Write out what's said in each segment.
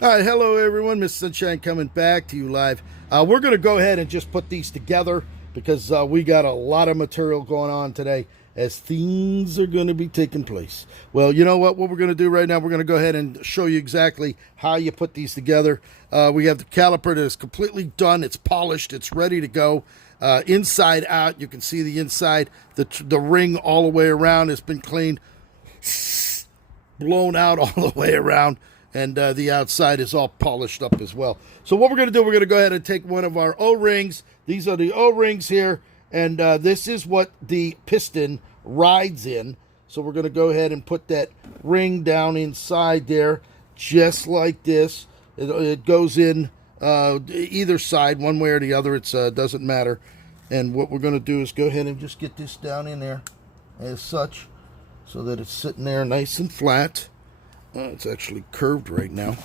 All right, hello everyone. Miss Sunshine coming back to you live. We're going to go ahead and just put these together because we got a lot of material going on today as things are going to be taking place. Well, you know what we're going to do right now? We're going to go ahead and show you exactly how you put these together. We have the caliper that is completely done. It's polished. It's ready to go. Inside out, you can see the inside. The ring all the way around has been cleaned, blown out all the way around. And the outside is all polished up as well. So what we're going to do, we're going to go ahead and take one of our O-rings. These are the O-rings here, and this is what the piston rides in. So we're going to go ahead and put that ring down inside there, just like this. It goes in either side, one way or the other. It doesn't matter. And what we're going to do is go ahead and just get this down in there as such, so that it's sitting there nice and flat. It's actually curved right now.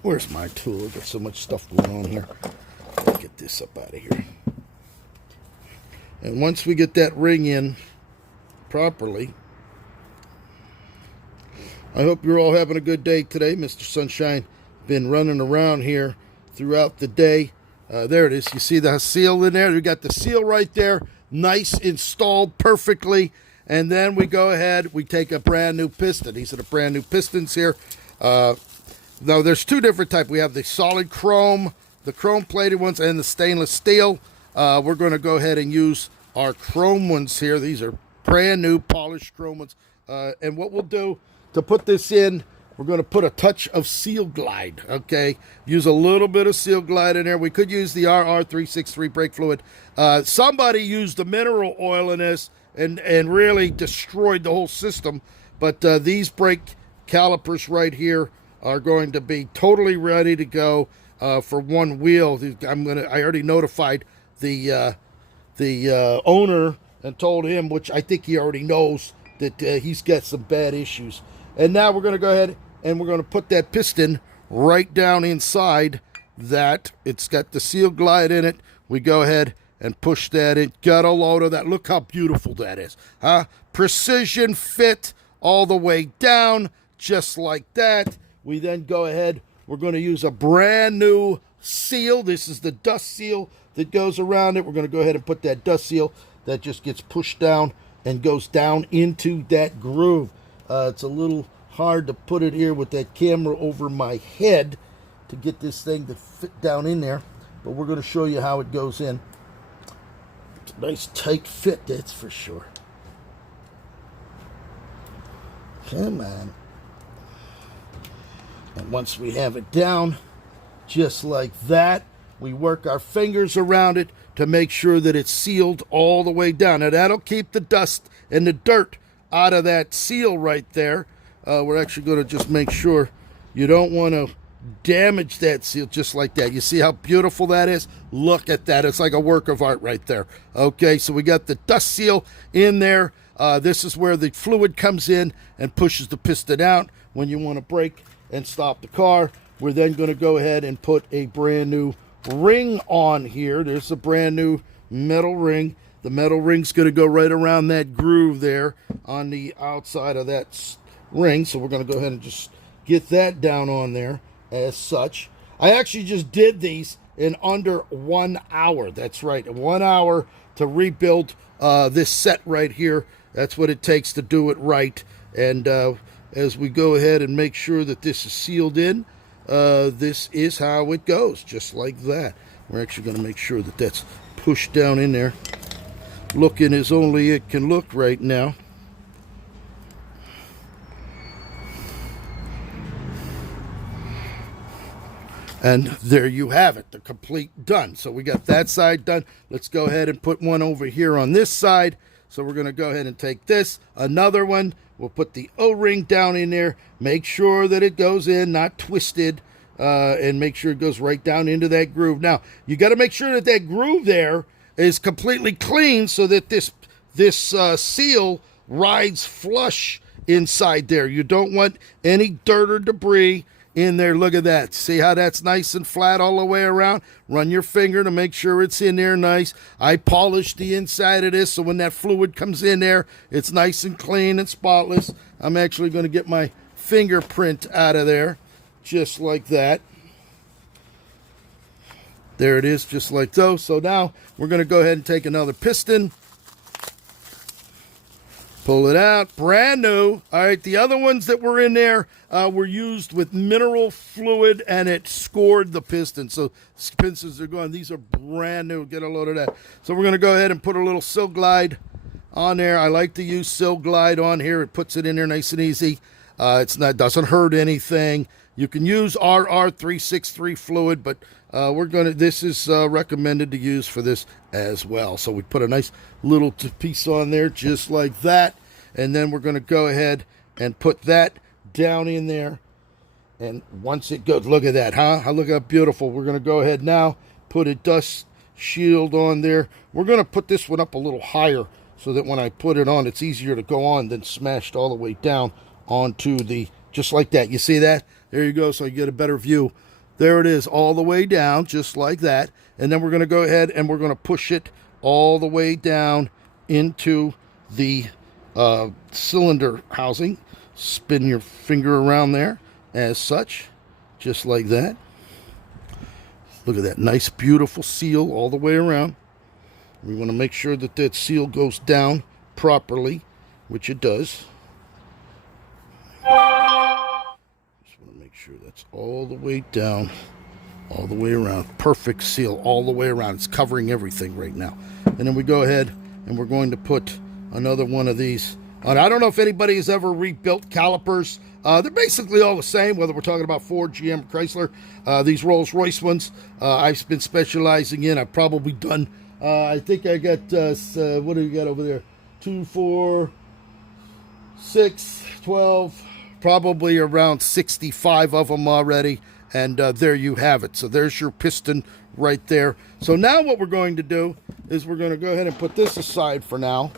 Where's my tool? I've got so much stuff going on here. Get this up out of here. And once we get that ring in properly, I hope you're all having a good day today. Mr. Sunshine been running around here throughout the day. There it is. You see the seal in there? We got the seal right there. Nice, installed perfectly. And then we go ahead, we take a brand new piston. These are the brand new pistons here. Now, there's two different types. We have the solid chrome, the chrome-plated ones, and the stainless steel. We're going to go ahead and use our chrome ones here. These are brand new, polished chrome ones. And what we'll do to put this in, we're going to put a touch of Seal Glide, okay? Use a little bit of Seal Glide in there. We could use the RR363 brake fluid. Somebody used the mineral oil in this, and really destroyed the whole system. But these brake calipers right here are going to be totally ready to go for one wheel. I already notified the owner and told him, which I think he already knows, that he's got some bad issues. And now we're going to go ahead and we're going to put that piston right down inside that. It's got the Seal Glide in it. We go ahead and push that in. Got a load of that. Look how beautiful that is. Huh? Precision fit all the way down, just like that. We then go ahead. We're going to use a brand new seal. This is the dust seal that goes around it. We're going to go ahead and put that dust seal that just gets pushed down and goes down into that groove. It's a little hard to put it here with that camera over my head to get this thing to fit down in there, but we're going to show you how it goes in. It's a nice tight fit, that's for sure. Come on. And once we have it down, just like that, we work our fingers around it to make sure that it's sealed all the way down. Now that'll keep the dust and the dirt out of that seal right there. We're actually going to just make sure you don't want to damage that seal, just like that. You see how beautiful that is? Look at that. It's like a work of art right there. Okay, so we got the dust seal in there. This is where the fluid comes in and pushes the piston out when you want to brake and stop the car. We're then going to go ahead and put a brand new ring on here. There's a brand new metal ring. The metal ring's going to go right around that groove there on the outside of that ring. So we're going to go ahead and just get that down on there as such. I actually just did these in under 1 hour. That's right, 1 hour to rebuild this set right here. That's what it takes to do it right. And as we go ahead and make sure that this is sealed in, this is how it goes, just like that. We're actually going to make sure that that's pushed down in there, looking as only it can look right now. And there you have it, the complete done. So we got that side done. Let's go ahead and put one over here on this side. So we're going to go ahead and take this, another one. We'll put the O-ring down in there. Make sure that it goes in, not twisted, and make sure it goes right down into that groove. Now, you got to make sure that that groove there is completely clean so that this seal rides flush inside there. You don't want any dirt or debris in there. Look at that. See how that's nice and flat all the way around? Run your finger to make sure it's in there nice. I polished the inside of this so when that fluid comes in there, it's nice and clean and spotless. I'm actually going to get my fingerprint out of there just like that. There it is, just like so. So now we're going to go ahead and take another piston. Pull it out, brand new. All right, the other ones that were in there were used with mineral fluid, and it scored the piston. So pistons are going. These are brand new. Get a load of that. So we're going to go ahead and put a little Sil Glide on there. I like to use Sil Glide on here. It puts it in there nice and easy. Doesn't hurt anything. You can use RR363 fluid, but this is recommended to use for this as well. So we put a nice little piece on there just like that, and then we're going to go ahead and put that down in there. And once it goes, look at that, huh? Look how beautiful. We're going to go ahead now, put a dust shield on there. We're going to put this one up a little higher so that when I put it on, it's easier to go on than smashed all the way down onto the, just like that. You see that? There you go, so you get a better view. There it is, all the way down, just like that. And then we're going to go ahead and we're going to push it all the way down into the cylinder housing. Spin your finger around there as such, just like that. Look at that nice, beautiful seal all the way around. We want to make sure that that seal goes down properly, which it does. Sure, that's all the way down, all the way around. Perfect seal all the way around. It's covering everything right now. And then we go ahead and we're going to put another one of these on. I don't know if anybody has ever rebuilt calipers. They're basically all the same, whether we're talking about Ford, GM, Chrysler. These Rolls-Royce ones I've been specializing in. I've probably done, I think I got, what do you got over there? 2, 4, 6, 12... probably around 65 of them already, and there you have it. So there's your piston right there. So now what we're going to do is we're going to go ahead and put this aside for now,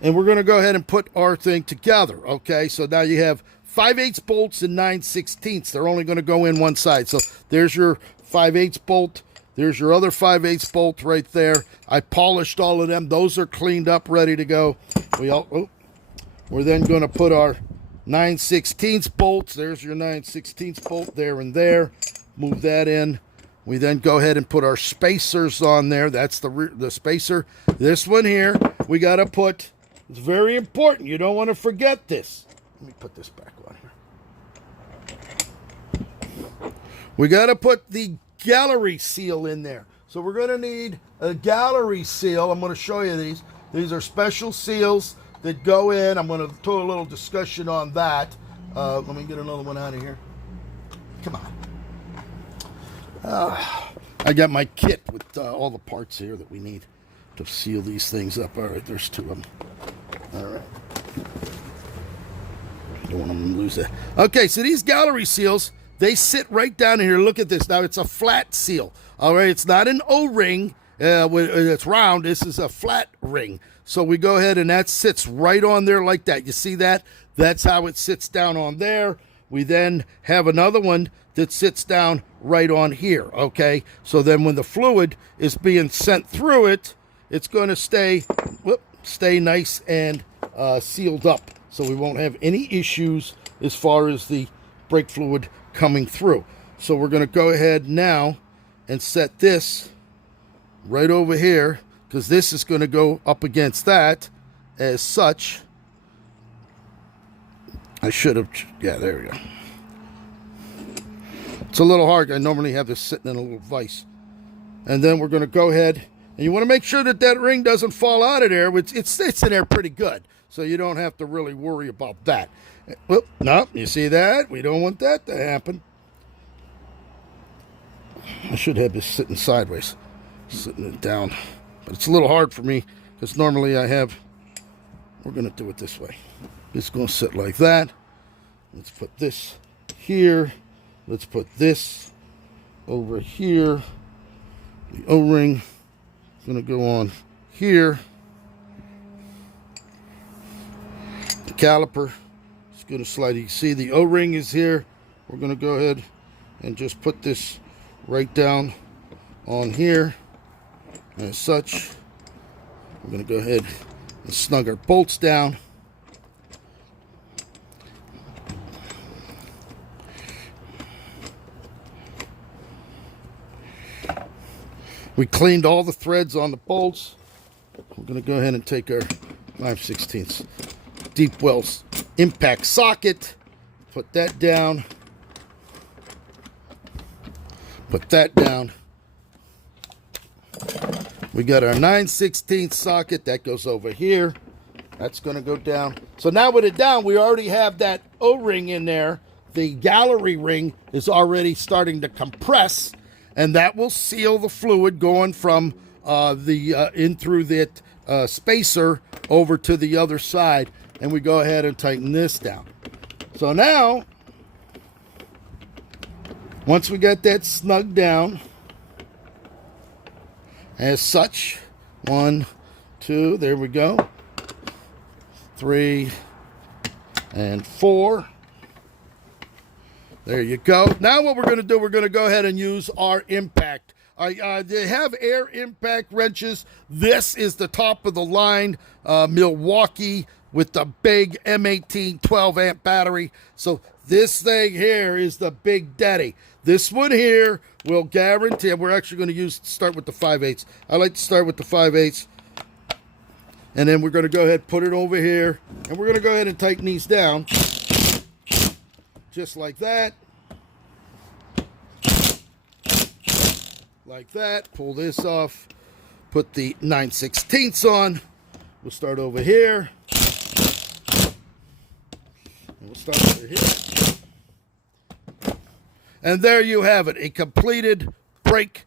and we're going to go ahead and put our thing together, okay? So now you have 5/8 bolts and 9/16. They're only going to go in one side. So there's your 5/8 bolt. There's your other 5/8 bolt right there. I polished all of them. Those are cleaned up, ready to go. We're then going to put our 9/16 bolts. There's your 9/16 bolt there and there. Move that in. We then go ahead and put our spacers on there. That's the spacer. This one here, we got to put, it's very important. You don't want to forget this. Let me put this back on here. We got to put the gallery seal in there. So we're going to need a gallery seal. I'm going to show you these. These are special seals that go in. I'm going to do a little discussion on that. Let me get another one out of here. Come on. I got my kit with all the parts here that we need to seal these things up. All right, there's 2 of them. All right. Don't want them to lose that. Okay, so these gallery seals, they sit right down in here. Look at this. Now, it's a flat seal. All right, it's not an O-ring. It's round. This is a flat ring. So we go ahead and that sits right on there like that. You see that? That's how it sits down on there. We then have another one that sits down right on here, okay? So then when the fluid is being sent through it, it's going to stay nice and sealed up. So we won't have any issues as far as the brake fluid coming through. So we're going to go ahead now and set this right over here, because this is going to go up against that as such. I should have, yeah, there we go. It's a little hard. I normally have this sitting in a little vise. And then we're going to go ahead, and you want to make sure that that ring doesn't fall out of there. It sits in there pretty good, so you don't have to really worry about that. Well, no, you see that? We don't want that to happen. I should have this sitting sideways, sitting it down. But it's a little hard for me, because normally we're going to do it this way. It's going to sit like that. Let's put this here. Let's put this over here. The O-ring is going to go on here. The caliper is going to slide. You see the O-ring is here. We're going to go ahead and just put this right down on here. As such, we're going to go ahead and snug our bolts down. We cleaned all the threads on the bolts. We're going to go ahead and take our 5/16 deep wells impact socket. Put that down. Put that down. We got our 9/16 socket. That goes over here. That's going to go down. So now with it down, we already have that O-ring in there. The gallery ring is already starting to compress, and that will seal the fluid going from in through that spacer over to the other side. And we go ahead and tighten this down. So now, once we got that snug down, as such, 1, 2, there we go, 3, and 4. There you go. Now what we're going to do, we're going to go ahead and use our impact. They have air impact wrenches. This is the top of the line Milwaukee with the big M18 12-amp battery. So this thing here is the big daddy. This one here will guarantee, we're actually going to start with the 5/8. I like to start with the 5/8. And then we're going to go ahead and put it over here. And we're going to go ahead and tighten these down. Just like that. Like that. Pull this off. Put the 9/16 on. We'll start over here. And we'll start over here. And there you have it. A completed brake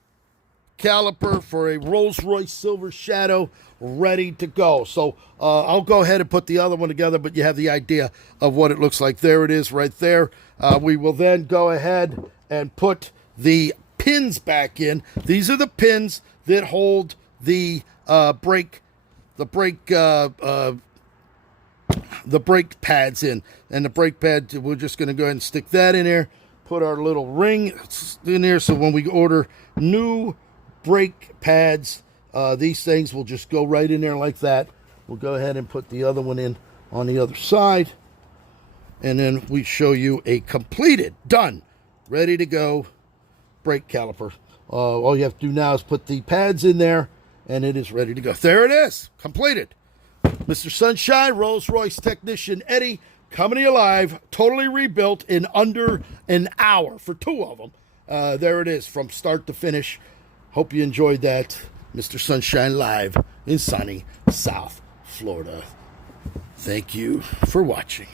caliper for a Rolls-Royce Silver Shadow, ready to go. So I'll go ahead and put the other one together, but you have the idea of what it looks like. There it is right there. We will then go ahead and put the pins back in. These are the pins that hold the brake pads in. And the brake pad, we're just going to go ahead and stick that in there. Put our little ring in there, so when we order new brake pads, these things will just go right in there like that. We'll go ahead and put the other one in on the other side. And then we show you a completed, done, ready to go brake caliper. All you have to do now is put the pads in there, and it is ready to go. There it is, completed. Mr. Sunshine, Rolls-Royce technician Eddie, coming to you live, totally rebuilt in under an hour for 2 of them. There it is, from start to finish. Hope you enjoyed that. Mr. Sunshine live in sunny South Florida. Thank you for watching.